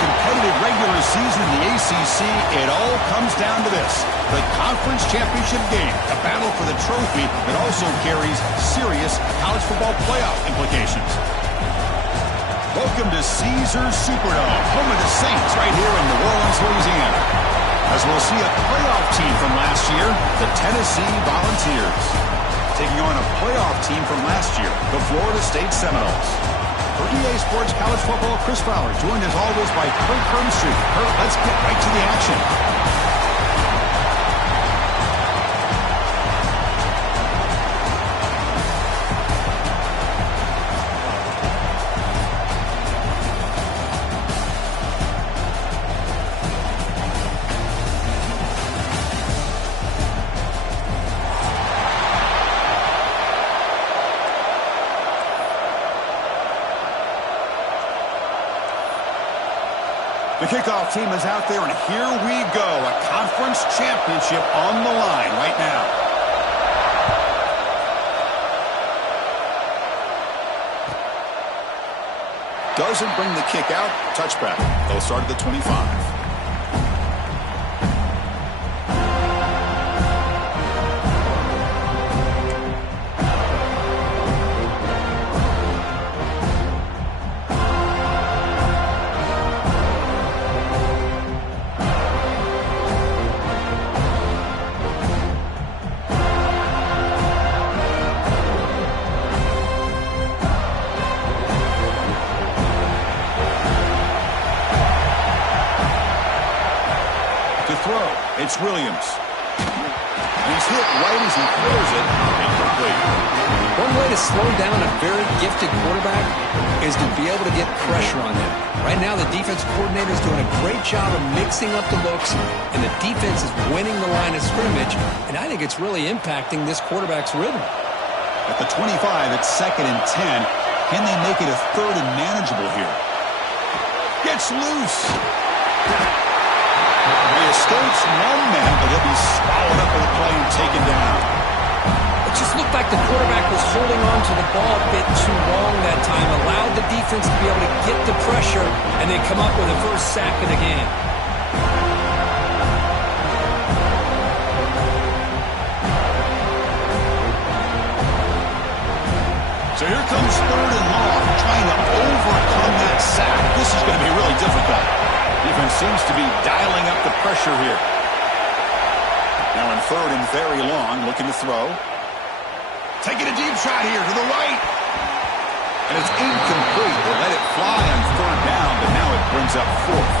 competitive regular season in the ACC, it all comes down to this: the conference championship game, a battle for the trophy that also carries serious college football playoff implications. Welcome to Caesars Superdome, home of the Saints, right here in New Orleans, Louisiana. As we'll see a playoff team from last year, the Tennessee Volunteers, taking on a playoff team from last year, the Florida State Seminoles. For EA Sports College Football, Chris Fowler, joined as always by Kurt Hermstreet. Kurt, let's get right to the action. The kickoff team is out there, and here we go. A conference championship on the line right now. Doesn't bring the kick out. Touchback. They'll start at the 25. It's Williams. He's hit right as he throws it. Incomplete. One way to slow down a very gifted quarterback is to be able to get pressure on them. Right now, the defense coordinator is doing a great job of mixing up the looks, and the defense is winning the line of scrimmage, and I think it's really impacting this quarterback's rhythm. At the 25, it's 2nd and 10. Can they make it a 3rd and manageable here? Gets loose. He escapes one man, but he'll be swallowed up in the play and taken down. It just looked like the quarterback was holding on to the ball a bit too long that time, allowed the defense to be able to get the pressure, and they come up with the first sack of the game. So here comes 3rd and long, trying to overcome that sack. This is going to be really difficult. Defense seems to be dialing up the pressure here. Now in 3rd and very long, looking to throw. Taking a deep shot here to the right. And it's incomplete. They let it fly on 3rd down, but now it brings up 4th.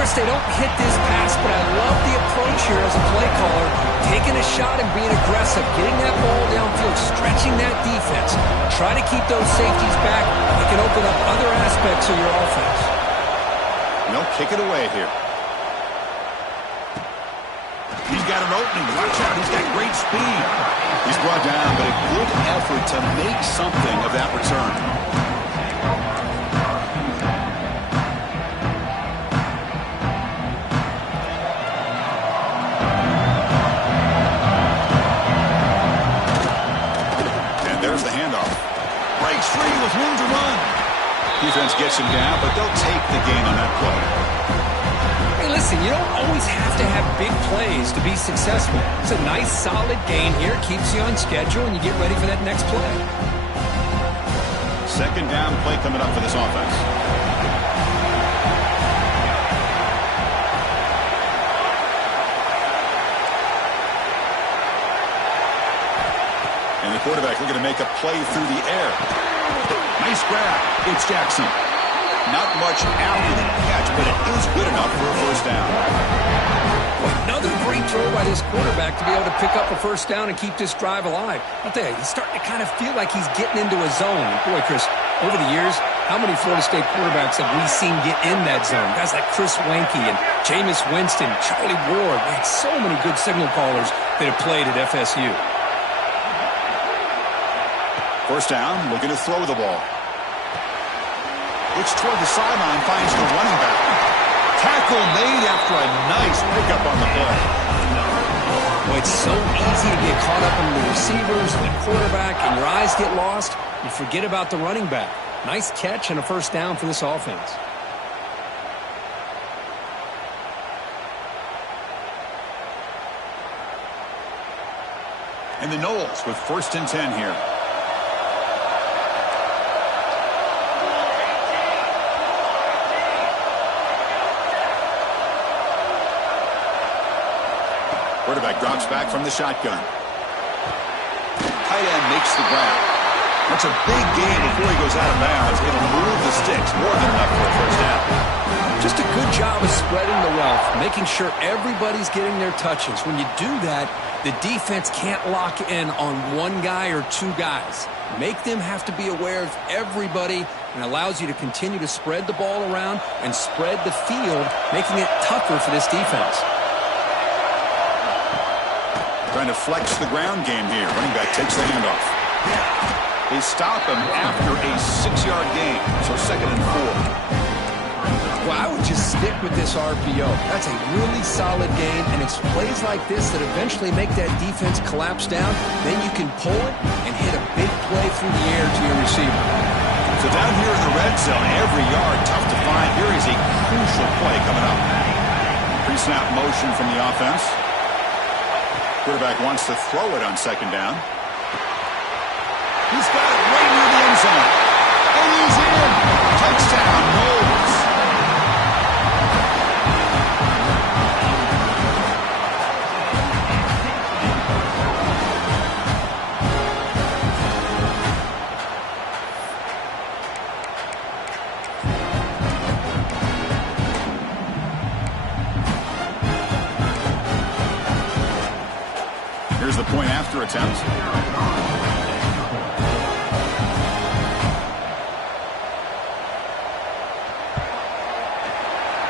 Chris, they don't hit this pass, but I love the approach here as a play caller. Taking a shot and being aggressive, getting that ball downfield, stretching that defense. Try to keep those safeties back. It can open up other aspects of your offense. They'll kick it away here. He's got an opening. Watch out. He's got great speed. He's brought down, but a good effort to make something of that return. And there's the handoff. Breaks free with room to run. Defense gets him down, but they'll take the gain on that play. Hey, listen, you don't always have to have big plays to be successful. It's a nice, solid gain here. Keeps you on schedule, and you get ready for that next play. 2nd down play coming up for this offense. And the quarterback looking to make a play through the air. Nice grab. It's Jackson. Not much after the catch, but it is good enough for a 1st down. Another great throw by this quarterback to be able to pick up a 1st down and keep this drive alive. I'll tell you, he's starting to kind of feel like he's getting into a zone. Boy, Chris, over the years, how many Florida State quarterbacks have we seen get in that zone? Guys like Chris Weinke and Jameis Winston, Charlie Ward. Man, so many good signal callers that have played at FSU. 1st down, looking to throw the ball. Looks toward the sideline, finds the running back. Tackle made after a nice pickup on the play. Well, it's so easy to get caught up in the receivers and the quarterback, and your eyes get lost. You forget about the running back. Nice catch and a 1st down for this offense. And the Noles with 1st and 10 here. Quarterback drops back from the shotgun. Tight end makes the grab. That's a big gain before he goes out of bounds. It'll move the sticks more than enough for a first down. Just a good job of spreading the wealth, making sure everybody's getting their touches. When you do that, the defense can't lock in on one guy or two guys. Make them have to be aware of everybody, and allows you to continue to spread the ball around and spread the field, making it tougher for this defense. Trying to flex the ground game here. Running back takes the handoff. They stop him after a 6-yard gain, so 2nd and 4. Well, I would just stick with this RPO. That's a really solid game, and it's plays like this that eventually make that defense collapse down. Then you can pull it and hit a big play through the air to your receiver. So down here in the red zone, every yard tough to find. Here is a crucial play coming up. Pre-snap motion from the offense. Quarterback wants to throw it on 2nd down. He's got it right near the end zone. And he's in. Touchdown, Noles. Here's the point after attempt.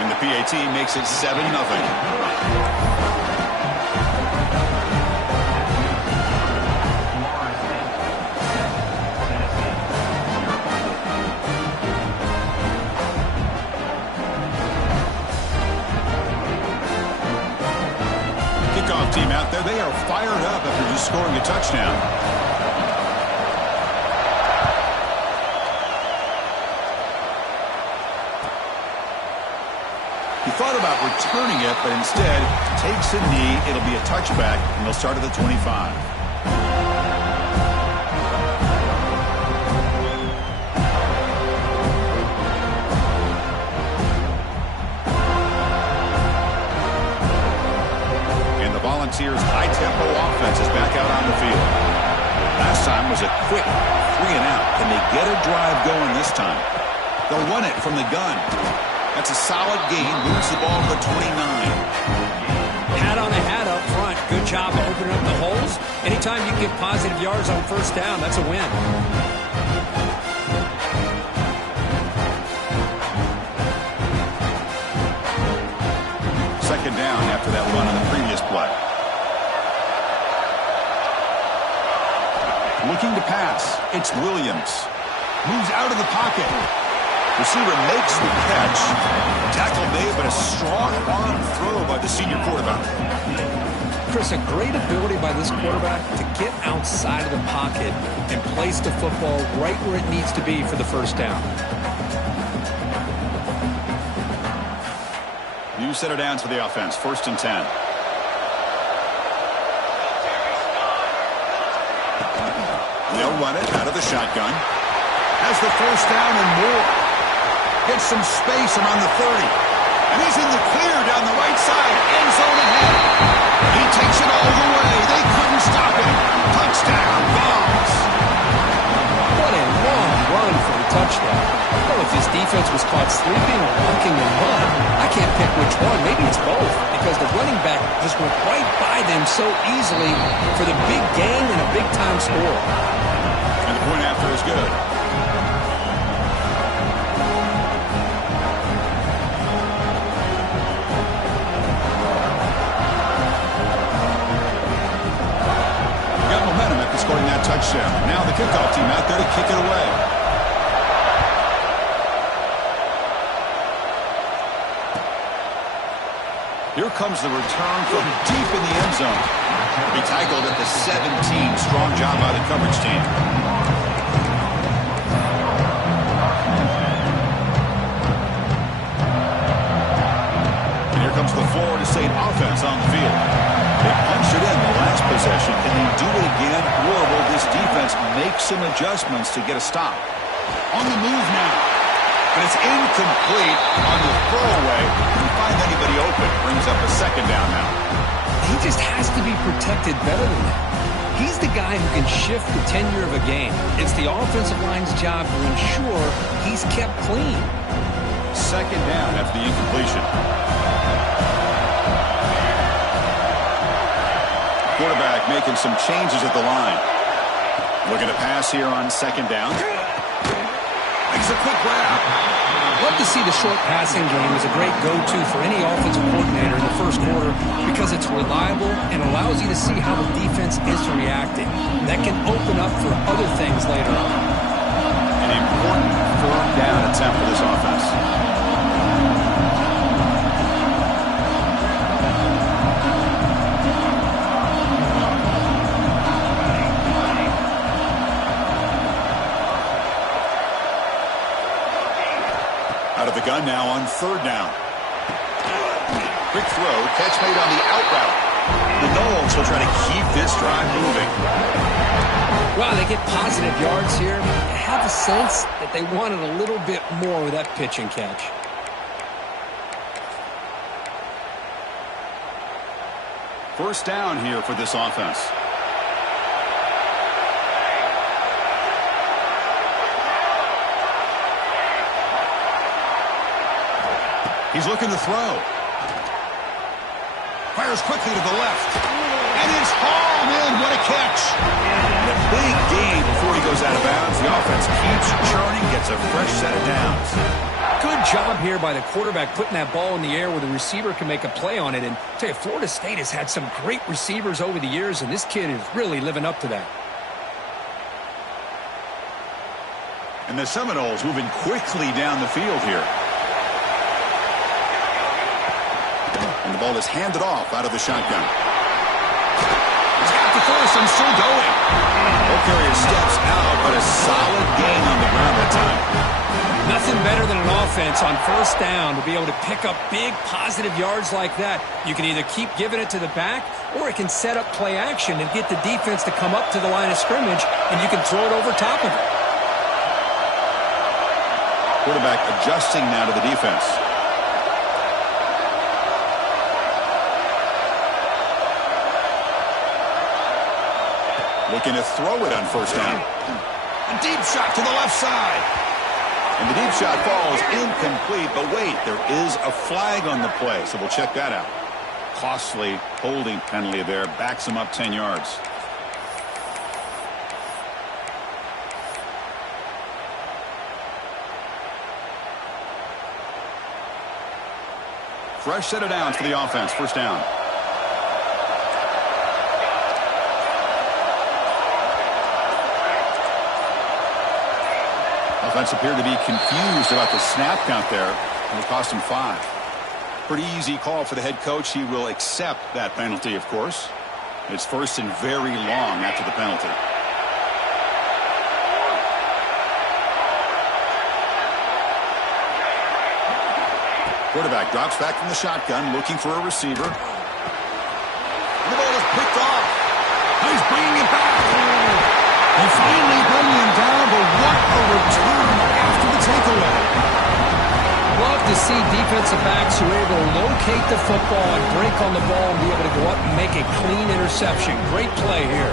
And the PAT makes it 7-0. Kickoff team out there. They are fired up after just scoring a touchdown. He thought about returning it, but instead takes a knee. It'll be a touchback, and they'll start at the 25. Volunteers' high-tempo offense is back out on the field. Last time was a quick 3-and-out. Can they get a drive going this time? They'll run it from the gun. That's a solid gain. Moves the ball to the 29. Hat on a hat up front. Good job of opening up the holes. Anytime you get positive yards on 1st down, that's a win. Second down after that run on the previous play. Looking to pass. It's Williams. Moves out of the pocket. Receiver makes the catch. Tackle made, but a strong arm throw by the senior quarterback. Chris, a great ability by this quarterback to get outside of the pocket and place the football right where it needs to be for the 1st down. New set of downs for the offense. 1st and 10. They'll run it out of the shotgun. Has the 1st down and more. Gets some space around the 30. And he's in the clear down the right side. End zone ahead. He takes it all the way. They couldn't stop him. Touchdown, Vols. What a long run for the touchdown. Well, if his defense was caught sleeping or walking in mud, I can't pick which one. Maybe it's both, because the running back just went right by them so easily for the big gain and a big-time score. And the point after is good. Got momentum after scoring that touchdown. Now the kickoff team out there to kick it away. Here comes the return from deep in the end zone. He tackled at the 17. Strong job by the coverage team. And here comes the Florida State offense on the field. They punched it in the last possession. Can they do it again defense make some adjustments to get a stop. On the move now. And it's incomplete on the throwaway. Couldn't find anybody open. Brings up a second down now. He just has to be protected better than that. He's the guy who can shift the tenure of a game. It's the offensive line's job to ensure he's kept clean. Second down after the incompletion. Quarterback making some changes at the line. Looking to pass here on second down. Makes a quick grab. Love to see the short passing game as a great go-to for any offensive coordinator in the first quarter because it's reliable and allows you to see how the defense is reacting. That can open up for other things later on. An important third down attempt for this offense. Out of the gun now on third down. Quick throw, catch made on the out route. The Noles will try to keep this drive moving. Well, they get positive yards here. I have a sense that they wanted a little bit more with that pitch and catch. First down here for this offense. He's looking to throw. Fires quickly to the left. And it's hauled in. What a catch. And a big gain before he goes out of bounds. The offense keeps churning, gets a fresh set of downs. Good job here by the quarterback putting that ball in the air where the receiver can make a play on it. And I'll tell you, Florida State has had some great receivers over the years, and this kid is really living up to that. And the Seminoles moving quickly down the field here. And the ball is handed off out of the shotgun. He's got the force and still going. Ball carrier steps out, but a solid gain on the ground that time. Nothing better than an offense on first down to be able to pick up big positive yards like that. You can either keep giving it to the back, or it can set up play action and get the defense to come up to the line of scrimmage, and you can throw it over top of it. Quarterback adjusting now to the defense. Looking to throw it on first down. A deep shot to the left side. And the deep shot falls incomplete. But wait, there is a flag on the play, so we'll check that out. Costly holding penalty there. Backs him up 10 yards. Fresh set of downs for the offense. First down. Offense appeared to be confused about the snap count there. And it cost him 5. Pretty easy call for the head coach. He will accept that penalty, of course. It's first and very long after the penalty. Quarterback drops back from the shotgun, looking for a receiver. And the ball is picked off. He's bringing it back. They finally bring him down, but what a return after the takeaway. Love to see defensive backs who are able to locate the football and break on the ball and be able to go up and make a clean interception. Great play here.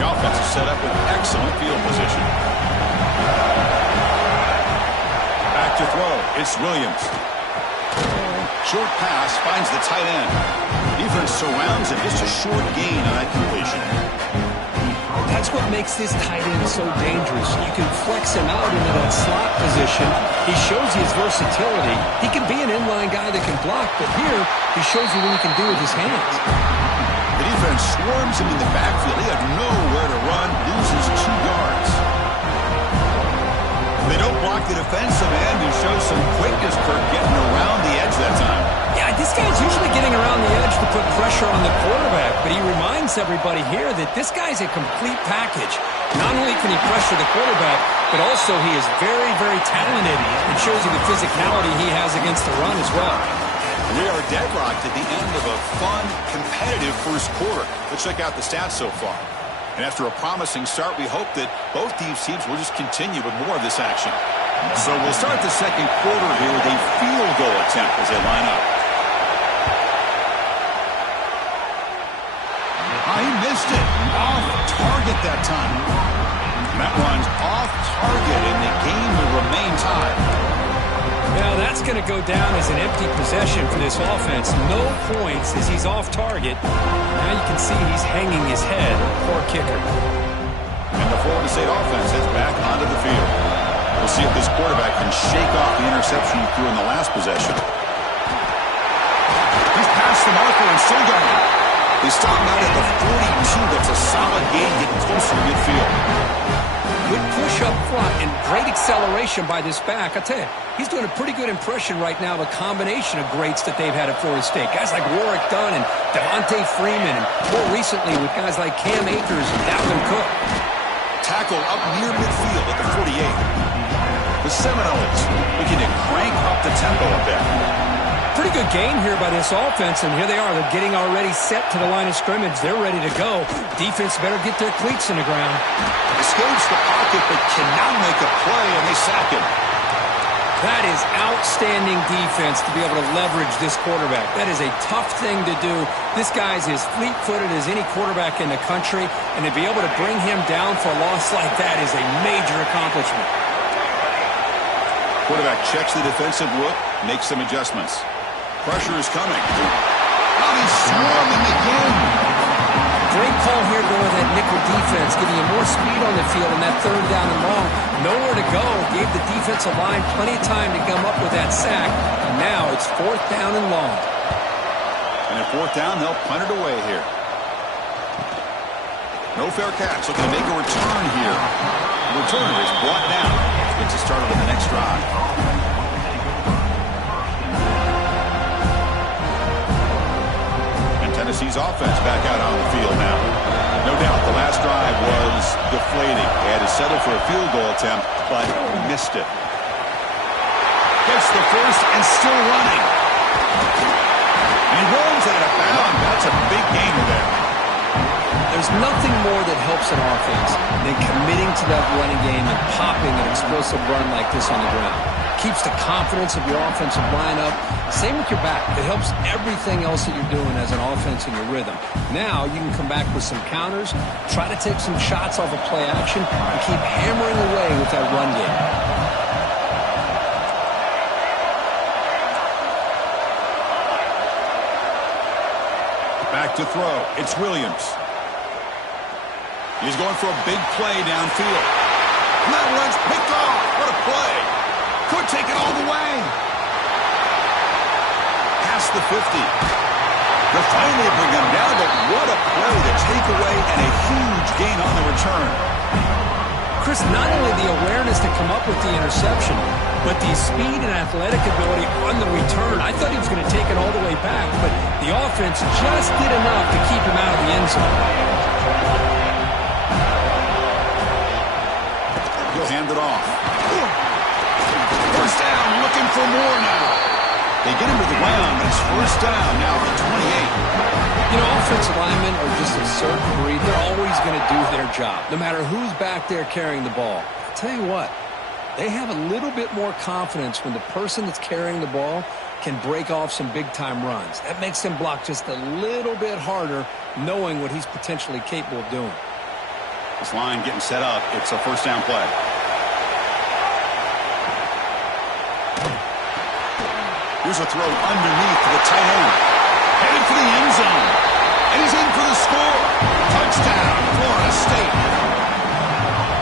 The offense is set up with excellent field position. Back to throw. It's Williams. Short pass finds the tight end. Defense surrounds him. Just a short gain on that completion. That's what makes this tight end so dangerous. You can flex him out into that slot position. He shows you his versatility. He can be an inline guy that can block, but here he shows you what he can do with his hands. The defense swarms him in the backfield. He had nowhere to run, loses 2 yards. They don't block the defensive end, who shows some quickness for getting around the edge that time. Yeah, this guy's usually getting around the edge to put pressure on the quarterback, but he reminds everybody here that this guy's a complete package. Not only can he pressure the quarterback, but also he is very, very talented and shows you the physicality he has against the run as well. The We are deadlocked at the end of a fun, competitive first quarter. Let's check out the stats so far. And after a promising start, we hope that both these teams will just continue with more of this action. So we'll start the second quarter here with a field goal attempt as they line up. He missed it. Off target that time. That runs off target, and the game will remain tied. Now that's going to go down as an empty possession for this offense. No points as he's off target. Now you can see he's hanging his head. Poor kicker. And the Florida State offense heads back onto the field. We'll see if this quarterback can shake off the interception he threw in the last possession. He's past the marker and still going. They stop out at the 42. That's a solid gain, getting closer to midfield. Good push up front and great acceleration by this back. I tell you, he's doing a pretty good impression right now of a combination of greats that they've had at Florida State. Guys like Warrick Dunn and Devontae Freeman, and more recently with guys like Cam Akers and Dalvin Cook. Tackle up near midfield at the 48. The Seminoles looking to crank up the tempo a bit. Pretty good gain here by this offense, and here they are. They're getting already set to the line of scrimmage. They're ready to go. Defense better get their cleats in the ground. Escapes the pocket, but cannot make a play, and they sack him. That is outstanding defense to be able to leverage this quarterback. That is a tough thing to do. This guy's as fleet-footed as any quarterback in the country, and to be able to bring him down for a loss like that is a major accomplishment. Quarterback checks the defensive look, makes some adjustments. Pressure is coming. Oh, he's swarming again. Great call here going with that nickel defense, giving you more speed on the field on that third down and long. Nowhere to go. Gave the defensive line plenty of time to come up with that sack. And now it's fourth down and long. And at fourth down, they'll punt it away here. No fair catch. Looking to make a return here. The returner is brought down. Gets us started on the next drive. Tennessee's offense back out on the field now. No doubt the last drive was deflating. They had to settle for a field goal attempt, but missed it. Gets the first and still running. And he rolls out of bounds. That's a big gain there. There's nothing more that helps an offense than committing to that running game and popping an explosive run like this on the ground. Keeps the confidence of your offensive line up. Same with your back. It helps everything else that you're doing as an offense in your rhythm. Now you can come back with some counters, try to take some shots off of play action, and keep hammering away with that run game. Back to throw. It's Williams. He's going for a big play downfield. And that one's picked off. What a play. Could take it all the way. Past the 50. They'll finally bring him down, but what a play. The takeaway and a huge gain on the return. Chris, not only the awareness to come up with the interception, but the speed and athletic ability on the return. I thought he was going to take it all the way back, but the offense just did enough to keep him out of the end zone. He'll hand it off. First down, looking for more now. They get him to the ground, but it's first down now at the 28. You know, offensive linemen are just a certain breed. They're always going to do their job, no matter who's back there carrying the ball. I'll tell you what, they have a little bit more confidence when the person that's carrying the ball can break off some big-time runs. That makes them block just a little bit harder, knowing what he's potentially capable of doing. This line getting set up. It's a first down play. Here's a throw underneath to the tight end. Headed for the end zone. And he's in for the score. Touchdown, Florida State.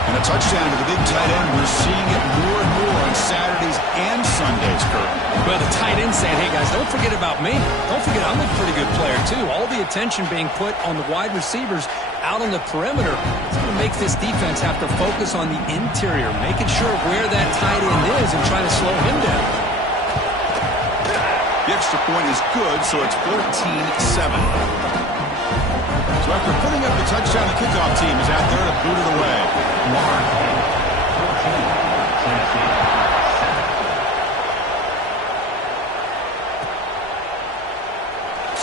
And a touchdown to the big tight end. We're seeing it more and more on Saturdays and Sundays, Kurt. Well, the tight end saying, hey, guys, don't forget about me. Don't forget I'm a pretty good player, too. All the attention being put on the wide receivers out on the perimeter. It's going to make this defense have to focus on the interior, making sure where that tight end is and trying to slow him down. The extra point is good, so it's 14-7. So after putting up the touchdown, the kickoff team is out there to boot it away.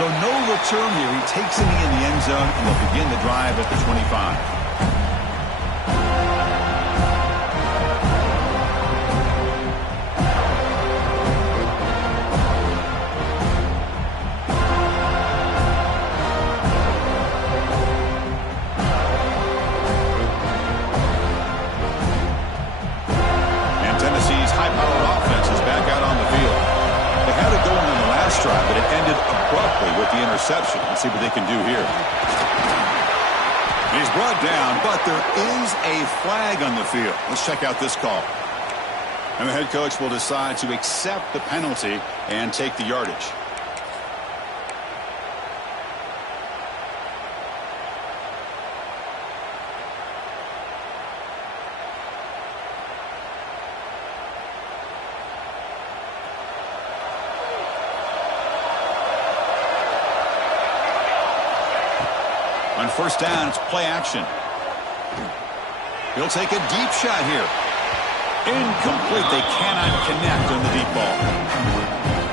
So no return here. He takes it in the end zone, and they'll begin the drive at the 25. But it ended abruptly with the interception. Let's see what they can do here. He's brought down, but there is a flag on the field. Let's check out this call. And the head coach will decide to accept the penalty and take the yardage. On first down, it's play action. He'll take a deep shot here. Incomplete. They cannot connect on the deep ball.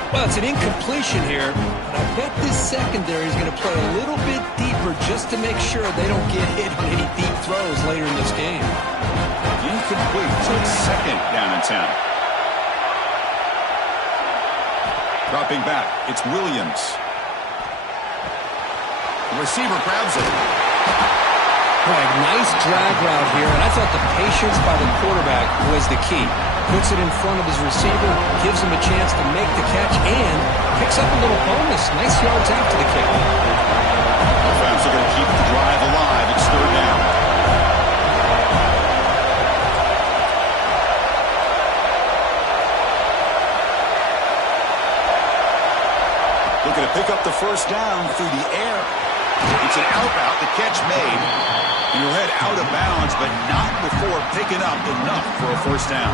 Well, it's an incompletion here, but I bet this secondary is going to play a little bit deeper just to make sure they don't get hit on any deep throws later in this game. Incomplete, so it's second down and 10. Dropping back, it's Williams. The receiver grabs it. Right, nice drag route here, and I thought the patience by the quarterback was the key. Puts it in front of his receiver, gives him a chance to make the catch, and picks up a little bonus. Nice yards after the kick. Offense are going to keep the drive alive. It's third down. Looking to pick up the first down through the air. It's an out-out, the catch made. And you'll head out of bounds, but not before picking up enough for a first down.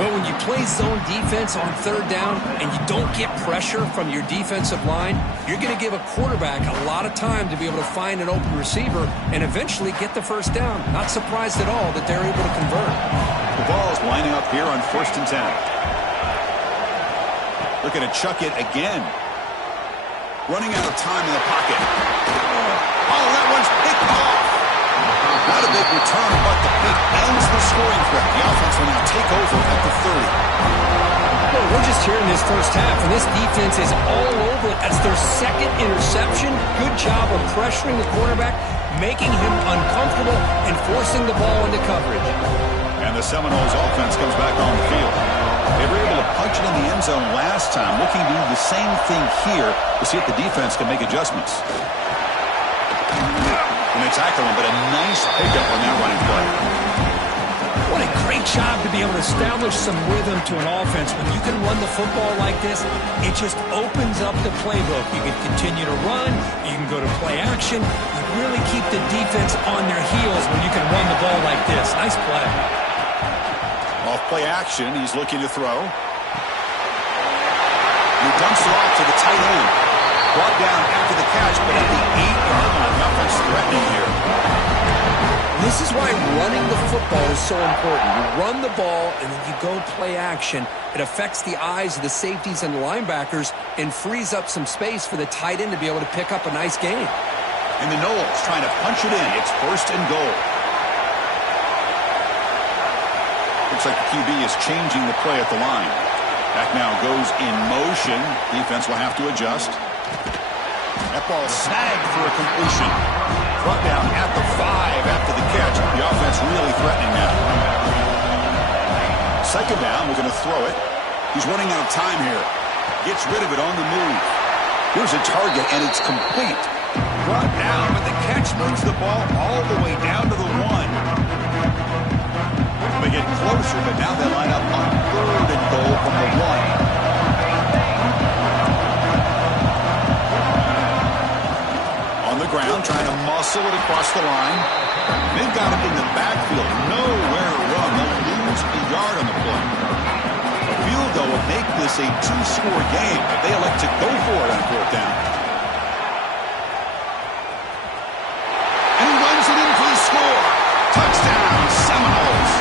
Well, when you play zone defense on third down and you don't get pressure from your defensive line, you're going to give a quarterback a lot of time to be able to find an open receiver and eventually get the first down. Not surprised at all that they're able to convert. The ball's lining up here on first and 10. Looking to chuck it again. Running out of time in the pocket. Oh, that one's picked off. Not a big return, but the pick ends the scoring threat. The offense will now take over at the 30. Well, we're just here in this first half, and this defense is all over it. That's their second interception. Good job of pressuring the quarterback, making him uncomfortable, and forcing the ball into coverage. And the Seminoles offense comes back on the field. They were able to punch it in the end zone last time, looking to do the same thing here to see if the defense can make adjustments. And they tackle him, but a nice pickup on that running play. What a great job to be able to establish some rhythm to an offense. When you can run the football like this, it just opens up the playbook. You can continue to run, you can go to play action, you really keep the defense on their heels when you can run the ball like this. Nice play. Off play action, he's looking to throw. He dumps it off to the tight end. Brought down after the catch, but at the 8-yard line, the offense threatening here. This is why running the football is so important. You run the ball, and then you go play action. It affects the eyes of the safeties and the linebackers and frees up some space for the tight end to be able to pick up a nice gain. And the Noles trying to punch it in. It's first and goal. Looks like the QB is changing the play at the line. Back now goes in motion. Defense will have to adjust. That ball snagged for a completion. Brought down at the 5 after the catch. The offense really threatening now. Second down, we're going to throw it. He's running out of time here. Gets rid of it on the move. Here's a target, and it's complete. Brought down, but the catch moves the ball all the way down to the 1. They get closer, but now they line up on third and goal from the 1. Ground, trying to muscle it across the line. They've got it in the backfield. Nowhere to run. They'll lose a yard on the play. A field goal would make this a 2-score game, but they elect to go for it on fourth down. And he runs it in for the score. Touchdown, Seminoles.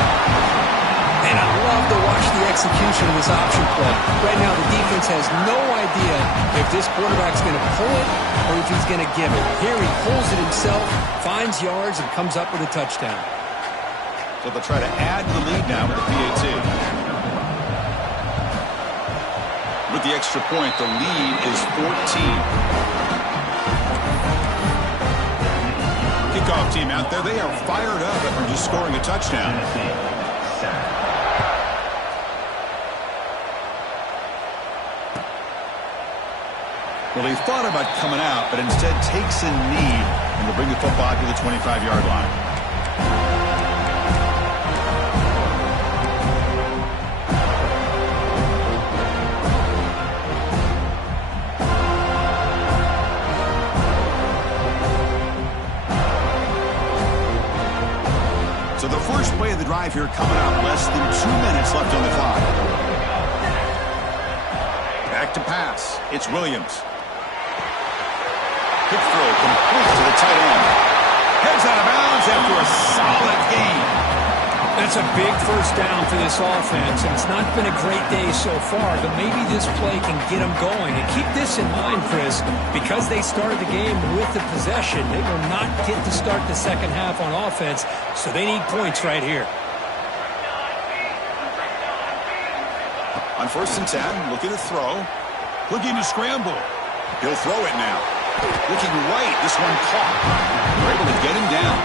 And I love to watch the execution of this option play. Right now, the defense has no idea if this quarterback's going to pull it or if he's going to give it. Here he pulls it himself, finds yards, and comes up with a touchdown. So they'll try to add to the lead now with the PAT. With the extra point, the lead is 14. Kickoff team out there, they are fired up after just scoring a touchdown. Well, he thought about coming out, but instead takes a knee and will bring the football to the 25-yard line. So the first play of the drive here coming up, less than 2 minutes left on the clock. Back to pass. It's Williams. Quick throw complete to the tight end. Heads out of bounds after a solid gain. That's a big first down for this offense, and it's not been a great day so far, but maybe this play can get them going. And keep this in mind, Chris, because they started the game with the possession, they will not get to start the second half on offense, so they need points right here. On 1st and 10, looking to throw. Looking to scramble. He'll throw it now. Looking right, this one caught. They're able to get him down.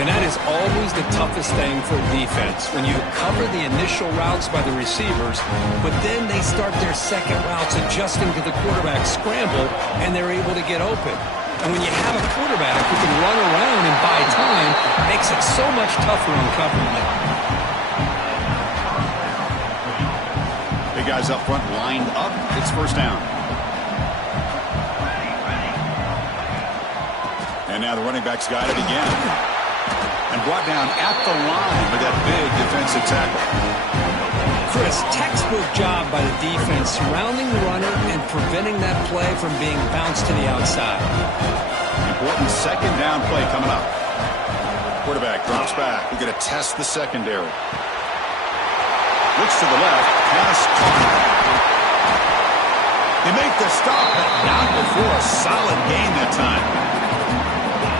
And that is always the toughest thing for a defense, when you cover the initial routes by the receivers, but then they start their second routes adjusting to the quarterback's scramble, and they're able to get open. And when you have a quarterback who can run around and buy time, it makes it so much tougher on covering it. Big guys up front lined up. It's first down. And now the running back's got it again. And brought down at the line with that big defensive tackle. Chris, textbook job by the defense surrounding the runner and preventing that play from being bounced to the outside. Important second down play coming up. Quarterback drops back. We're going to test the secondary. Looks to the left. Pass caught. They make the stop, but not before a solid gain that time.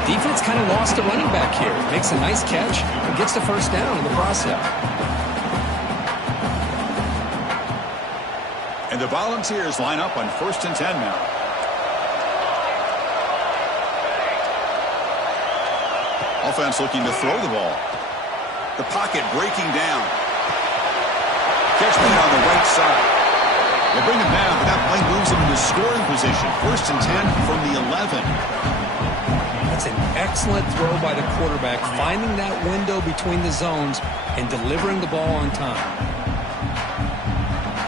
Defense kind of lost a running back here. Makes a nice catch and gets the first down in the process. And the Volunteers line up on 1st and 10 now. Offense looking to throw the ball. The pocket breaking down. Catch made on the right side. They bring him down, but that play moves him into scoring position. 1st and 10 from the 11. That's an excellent throw by the quarterback, finding that window between the zones and delivering the ball on time.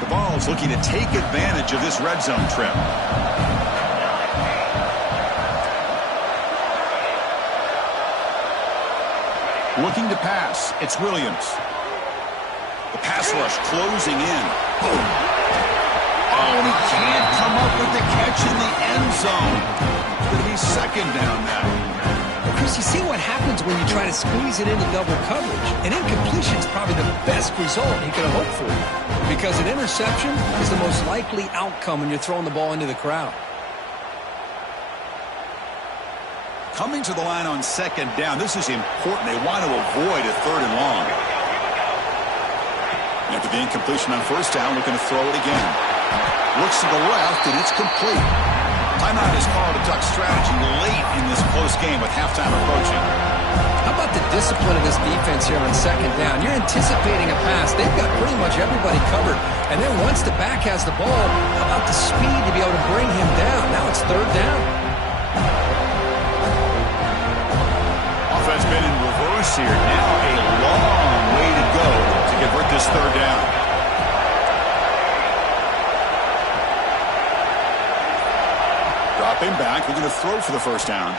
The Vols looking to take advantage of this red zone trip. Looking to pass. It's Williams. The pass rush closing in. Oh, and he can't come up with the catch in the end zone. It's going to be second down now. Chris, you see what happens when you try to squeeze it into double coverage. An incompletion is probably the best result he could have hoped for, because an interception is the most likely outcome when you're throwing the ball into the crowd. Coming to the line on second down, this is important. They want to avoid a 3rd and long. After the incompletion on 1st down, looking to throw it again. Looks to the left, and it's complete. Timeout is called to duck strategy late in this close game with halftime approaching. How about the discipline of this defense here on second down? You're anticipating a pass. They've got pretty much everybody covered. And then once the back has the ball, how about the speed to be able to bring him down? Now it's 3rd down. Offense been in reverse here. Now a long way to go to convert this 3rd down. Dropping back. We're going to throw for the first down.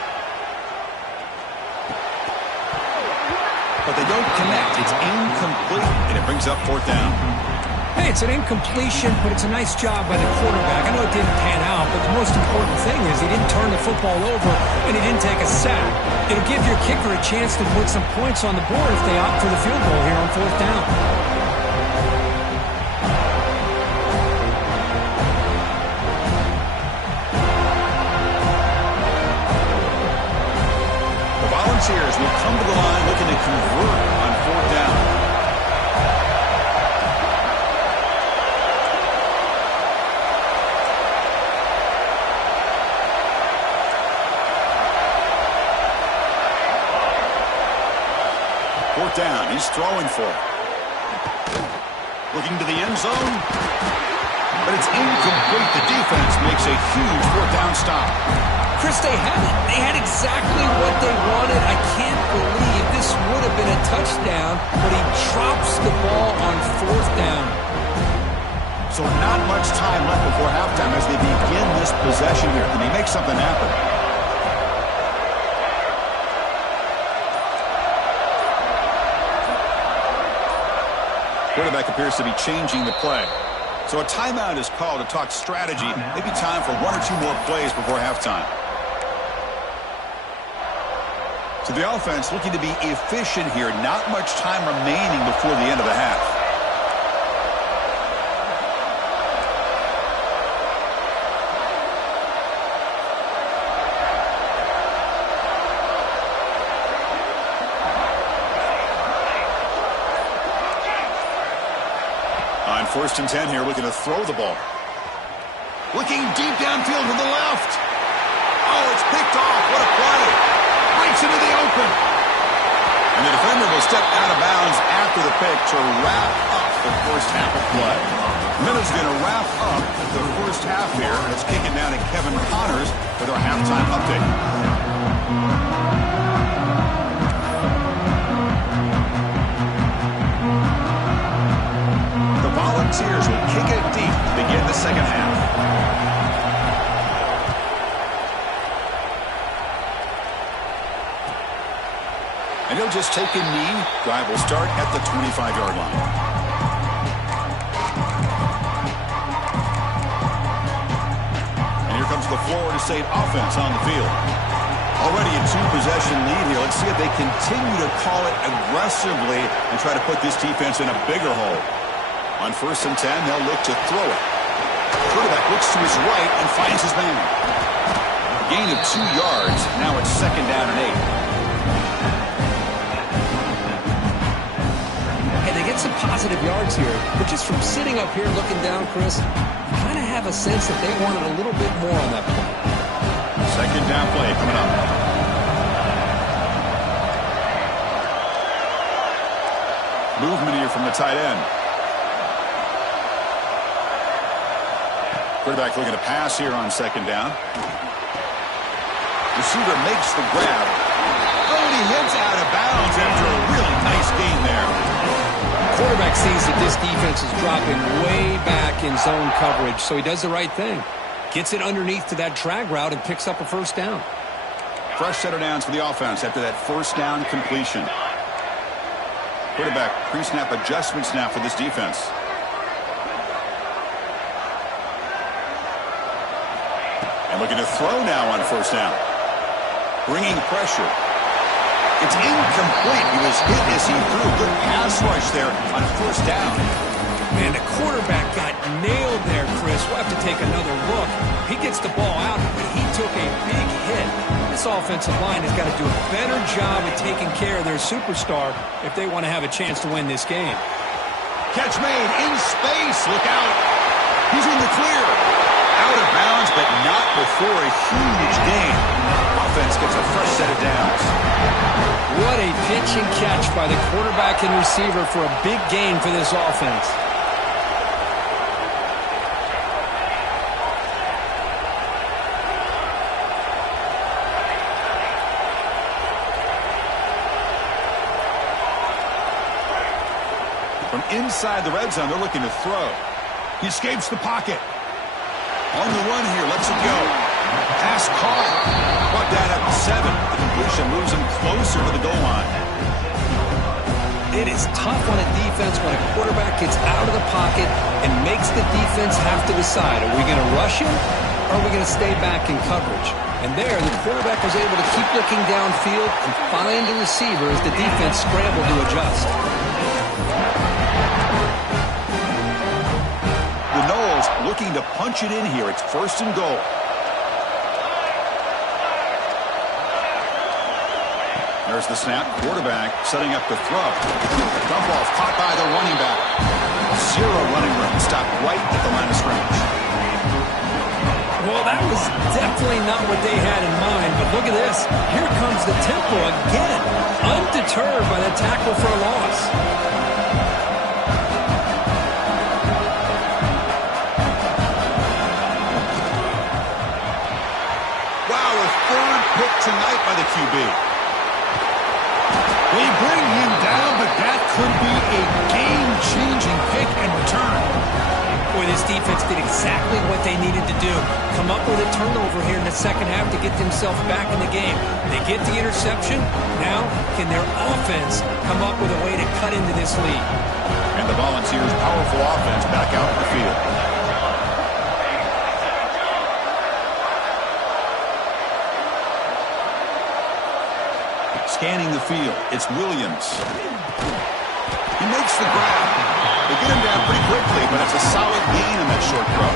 But they don't connect. It's incomplete, and it brings up 4th down. Hey, it's an incompletion, but it's a nice job by the quarterback. I know it didn't pan out, but the most important thing is he didn't turn the football over, and he didn't take a sack. It'll give your kicker a chance to put some points on the board if they opt for the field goal here on 4th down. Volunteers will come to the line looking to convert on 4th down. Fourth down, he's throwing for it. Looking to the end zone. But it's incomplete. The defense makes a huge 4th down stop. Chris, they had it. They had exactly what they wanted. I can't believe this would have been a touchdown, but he drops the ball on 4th down. So not much time left before halftime as they begin this possession here. Can they make something happen? Quarterback appears to be changing the play. So a timeout is called to talk strategy. Maybe time for 1 or 2 more plays before halftime. So the offense looking to be efficient here. Not much time remaining before the end of the half. On 1st and 10 here, looking to throw the ball. Looking deep downfield to the left. Oh, it's picked off. What a play. Breaks into the open. And the defender will step out of bounds after the pick to wrap up the first half of play. Minutes going to wrap up the first half here. Let's kick it down to Kevin Connors with our halftime update. The Volunteers will kick it deep to begin the second half. And he'll just take a knee. Drive will start at the 25-yard line. And here comes the Florida State offense on the field. Already a 2-possession lead here. Let's see if they continue to call it aggressively and try to put this defense in a bigger hole. On 1st and 10, they'll look to throw it. Quarterback looks to his right and finds his man. Gain of 2 yards. Now it's 2nd down and 8. Get some positive yards here, but just from sitting up here looking down, Chris, you kind of have a sense that they wanted a little bit more on that play. 2nd down play coming up. Movement here from the tight end. Quarterback looking to pass here on 2nd down. Receiver makes the grab. Oh, and he hits out of bounds after a really nice gain there. Quarterback sees that this defense is dropping way back in zone coverage, so he does the right thing. Gets it underneath to that drag route and picks up a 1st down. Fresh set of downs for the offense after that 1st down completion. Quarterback pre-snap adjustments now for this defense. And looking to throw now on 1st down. Bringing pressure. It's incomplete. He was hit as he threw a good pass rush there on 1st down. Man, the quarterback got nailed there, Chris. We'll have to take another look. He gets the ball out, but he took a big hit. This offensive line has got to do a better job at taking care of their superstar if they want to have a chance to win this game. Catch made in space. Look out. He's in the clear. Out of bounds, but not before a huge gain. Offense gets a fresh set of downs. What a pitch and catch by the quarterback and receiver for a big gain for this offense. From inside the red zone, they're looking to throw. He escapes the pocket. On the run here, lets it go. Pass caught. Brought down at the 7. The completion moves him closer to the goal line. It is tough on a defense when a quarterback gets out of the pocket and makes the defense have to decide, are we going to rush him or are we going to stay back in coverage? And there, the quarterback was able to keep looking downfield and find the receiver as the defense scrambled to adjust. The Noles looking to punch it in here. It's 1st and goal. There's the snap. Quarterback setting up the throw. Dump off caught by the running back. Zero running room. Stopped right at the line of scrimmage. Well, that was definitely not what they had in mind, but look at this. Here comes the tempo again. Undeterred by the tackle for a loss. Wow, a third pick tonight by the QB. They bring him down, but that could be a game-changing pick and return. Boy, this defense did exactly what they needed to do. Come up with a turnover here in the second half to get themselves back in the game. They get the interception. Now, can their offense come up with a way to cut into this lead? And the Volunteers' powerful offense back out in the field. Scanning the field, it's Williams. He makes the grab. They get him down pretty quickly, but it's a solid gain on that short throw.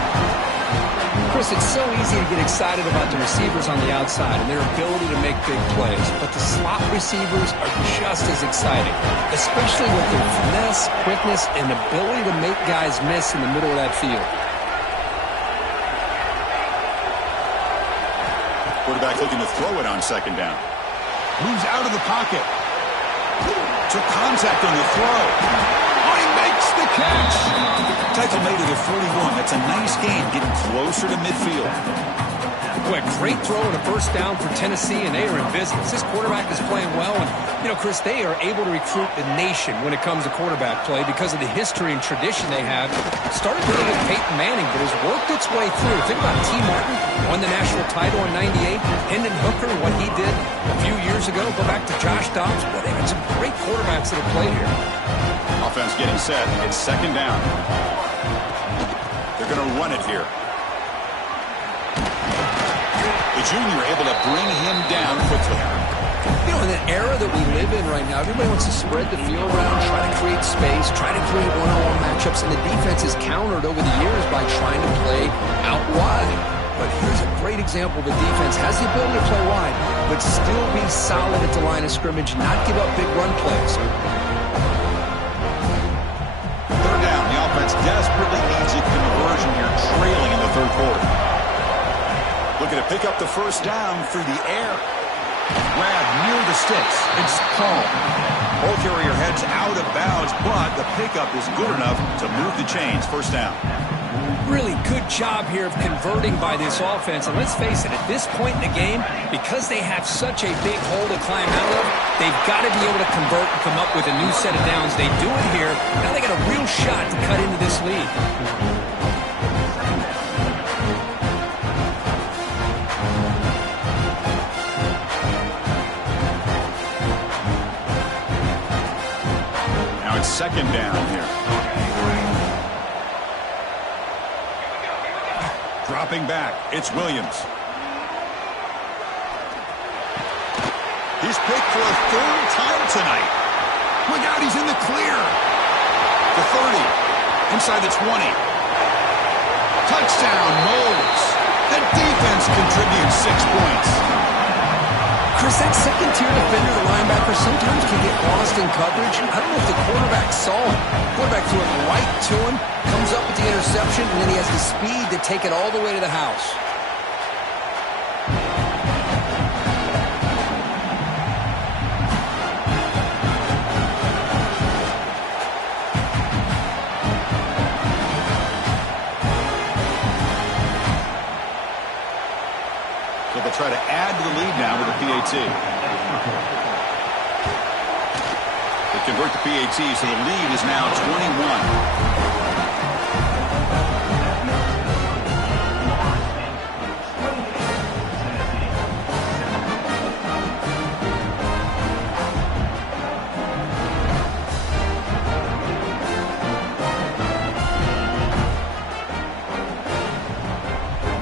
Chris, it's so easy to get excited about the receivers on the outside and their ability to make big plays, but the slot receivers are just as exciting, especially with their finesse, quickness, and ability to make guys miss in the middle of that field. Quarterback looking to throw it on second down. Moves out of the pocket. Took contact on the throw. Oh, he makes the catch. Tackle made it at 41. That's a nice gain, getting closer to midfield. Boy, great throw and a first down for Tennessee, and they are in business. This quarterback is playing well, and, you know, Chris, they are able to recruit the nation when it comes to quarterback play because of the history and tradition they have. Started really with Peyton Manning, but has worked its way through. Think about T. Martin, won the national title in '98. Hendon Hooker, what he did a few years ago. Go back to Josh Dobbs. Boy, they've had some great quarterbacks that have played here. Offense getting set. It's second down. They're going to run it here. The junior able to bring him down quickly. You know, in the era that we live in right now, everybody wants to spread the field around, try to create space, try to create one-on-one matchups, and the defense is countered over the years by trying to play out wide. But here's a great example of a defense has the ability to play wide, but still be solid at the line of scrimmage, not give up big run plays. Third down. The offense desperately needs a conversion here, trailing in the third quarter. Looking to pick up the first down through the air. Grab near the sticks. It's Paul. Ball carrier heads out of bounds, but the pickup is good enough to move the chains. First down. Really good job here of converting by this offense. And let's face it, at this point in the game, because they have such a big hole to climb out of, they've got to be able to convert and come up with a new set of downs. They do it here. Now they got a real shot to cut into this lead. It's second down here. Dropping back, it's Williams. He's picked for a third time tonight. Look out, he's in the clear. The 30, inside the 20. Touchdown, Moles. The defense contributes 6 points. Chris, that second-tier defender, the linebacker, sometimes can get lost in coverage. I don't know if the quarterback saw him. Quarterback threw it right to him, comes up with the interception, and then he has the speed to take it all the way to the house. So they'll try to add to the lead now with a PAT. They convert the PAT, so the lead is now 21.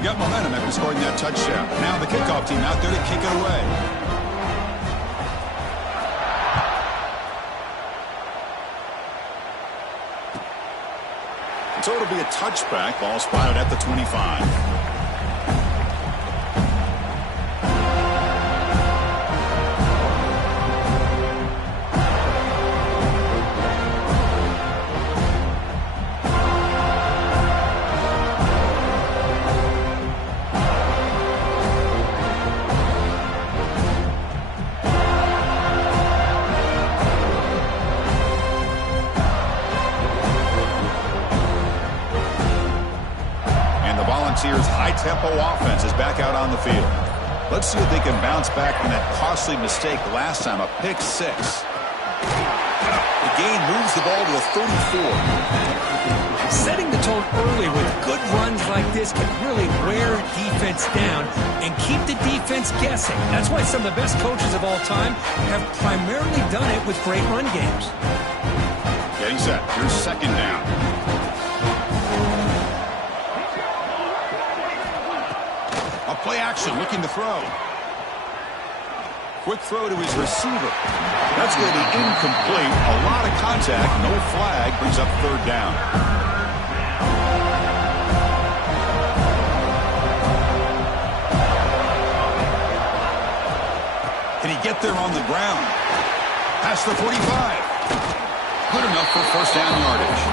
Got momentum after scoring that touchdown. Now the kickoff team out there to kick it away. So it'll be a touchback. Ball spotted at the 25. up-tempo offense is back out on the field. Let's see if they can bounce back from that costly mistake last time, a pick six. The gain moves the ball to the 34. Setting the tone early with good runs like this can really wear defense down and keep the defense guessing. That's why some of the best coaches of all time have primarily done it with great run games. Getting set. Here's second down. A play action, looking to throw. Quick throw to his receiver. That's going to be incomplete. A lot of contact, no flag, brings up third down. Can he get there on the ground? Past the 45. Good enough for first down yardage.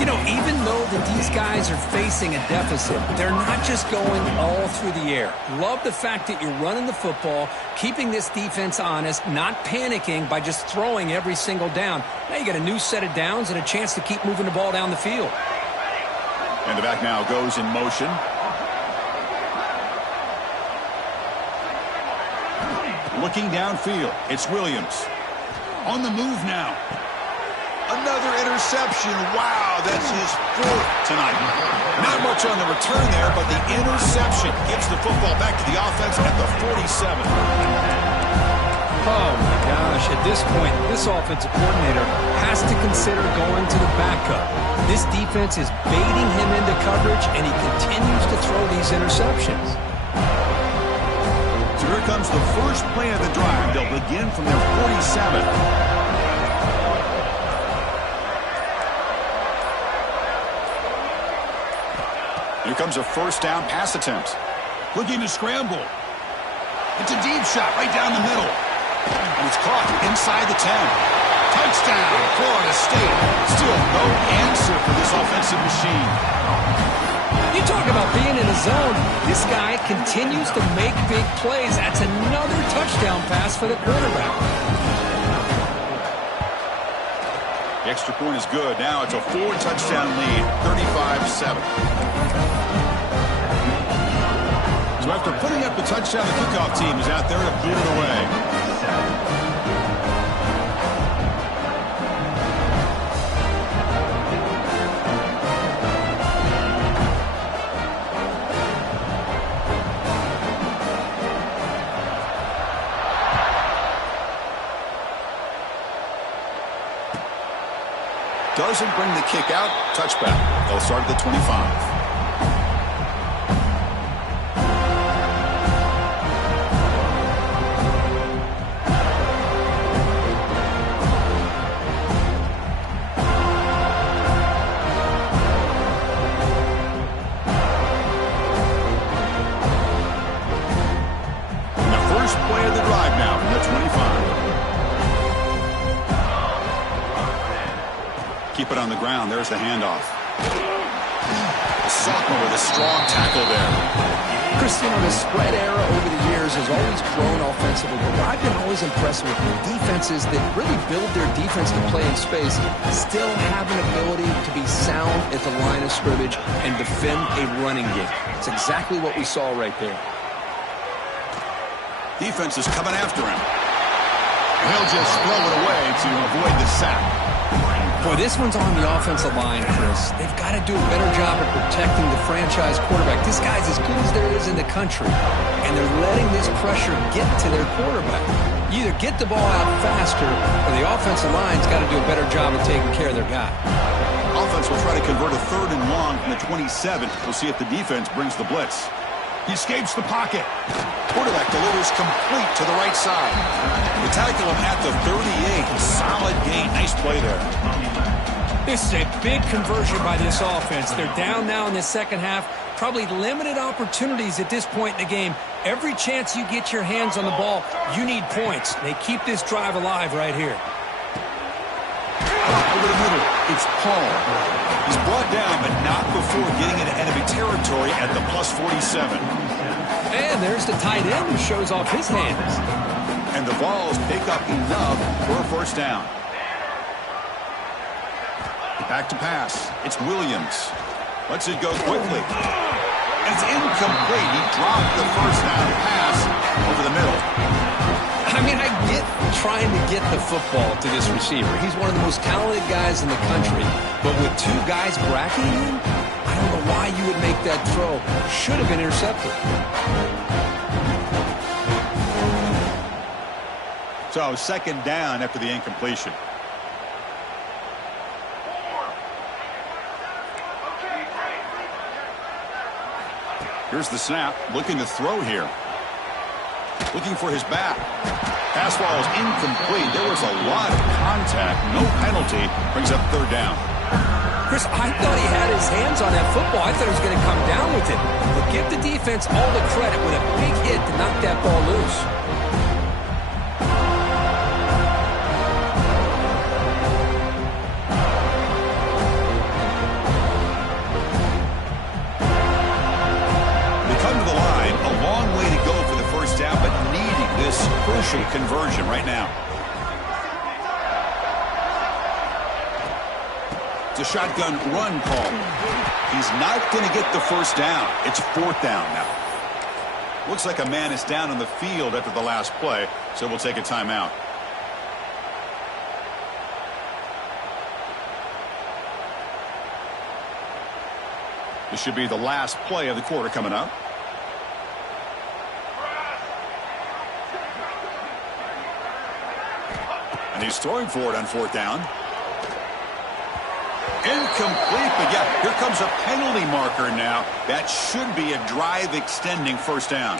You know, even though that these guys are facing a deficit, they're not just going all through the air. Love the fact that you're running the football, keeping this defense honest, not panicking by just throwing every single down. Now you got a new set of downs and a chance to keep moving the ball down the field. And the back now goes in motion. Looking downfield, it's Williams. On the move now. Another interception. Wow, that's his fourth tonight. Not much on the return there, but the interception gives the football back to the offense at the 47. Oh, my gosh. At this point, this offensive coordinator has to consider going to the backup. This defense is baiting him into coverage, and he continues to throw these interceptions. So here comes the first play of the drive. They'll begin from their 47. Here comes a first down pass attempt. Looking to scramble. It's a deep shot right down the middle. And it's caught inside the 10. Touchdown, Florida State. Still no answer for this offensive machine. You talk about being in a zone. This guy continues to make big plays. That's another touchdown pass for the quarterback. The extra point is good. Now it's a 4-touchdown lead, 35-7. So after putting up the touchdown, the kickoff team is out there to boot it away. Doesn't bring the kick out. Touchback. They'll start at the 25. And the first play of the drive now from the 25. Keep it on the ground. There's the handoff. The sophomore with a strong tackle there. Chris, you know, the spread era over the years has always grown offensively, but I've been always impressed with defenses that really build their defense to play in space, still have an ability to be sound at the line of scrimmage and defend a running game. It's exactly what we saw right there. Defense is coming after him. He'll just throw it away to avoid the sack. Boy, this one's on the offensive line, Chris. They've got to do a better job of protecting the franchise quarterback. This guy's as good as there is in the country, and they're letting this pressure get to their quarterback. You either get the ball out faster, or the offensive line's got to do a better job of taking care of their guy. Offense will try to convert a 3rd and long from the 27. We'll see if the defense brings the blitz. He escapes the pocket. Quarterback delivers complete to the right side. They tackle him at the 38. Solid gain. Nice play there. This is a big conversion by this offense. They're down now in the second half. Probably limited opportunities at this point in the game. Every chance you get your hands on the ball, you need points. They keep this drive alive right here. Over the middle, it's Paul. He's brought down, but not before getting into enemy territory at the plus 47. And there's the tight end who shows off his hands. And the Vols pick up enough for a first down. Back to pass. It's Williams. Lets it go quickly. And it's incomplete. He dropped the first down pass over the middle. I mean, I get trying to get the football to this receiver. He's one of the most talented guys in the country. But with two guys bracketing him, I don't know why you would make that throw. Should have been intercepted. So second down after the incompletion. Here's the snap. Looking to throw here. Looking for his back. Pass ball is incomplete. There was a lot of contact. No penalty. Brings up third down. Chris, I thought he had his hands on that football. I thought he was going to come down with it. But give the defense all the credit with a big hit to knock that ball loose. They come to the line. A long way to go for the first down, but needing this crucial conversion right now. It's a shotgun run call. He's not going to get the first down. It's fourth down now. Looks like a man is down on the field after the last play, so we'll take a timeout. This should be the last play of the quarter coming up. And he's throwing for it on fourth down. Incomplete, but yeah, here comes a penalty marker now. That should be a drive-extending first down.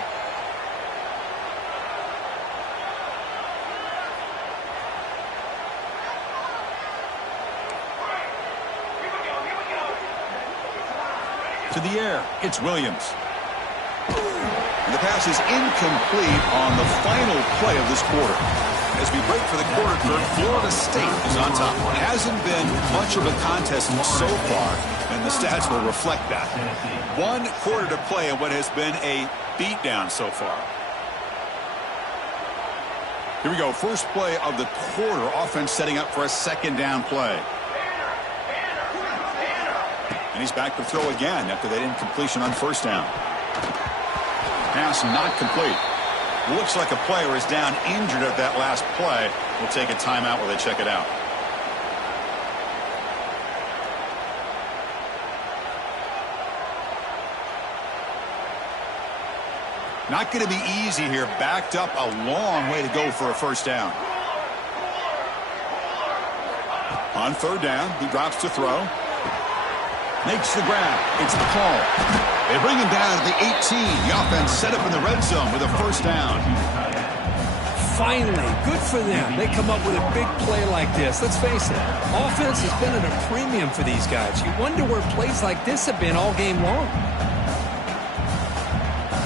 To the air, it's Williams. And the pass is incomplete on the final play of this quarter. As we break for the quarter, Florida State is on top. It hasn't been much of a contest so far, and the stats will reflect that. 1 quarter to play in what has been a beatdown so far. Here we go. First play of the quarter. Offense setting up for a second down play. And he's back to throw again after that incompletion on first down. Pass not complete. Looks like a player is down injured at that last play. We'll take a timeout while they check it out. Not going to be easy here. Backed up a long way to go for a first down. On third down, he drops to throw. Makes the grab. It's the call. They bring him down to the 18. The offense set up in the red zone with a first down. Finally, good for them. They come up with a big play like this. Let's face it, offense has been at a premium for these guys. You wonder where plays like this have been all game long.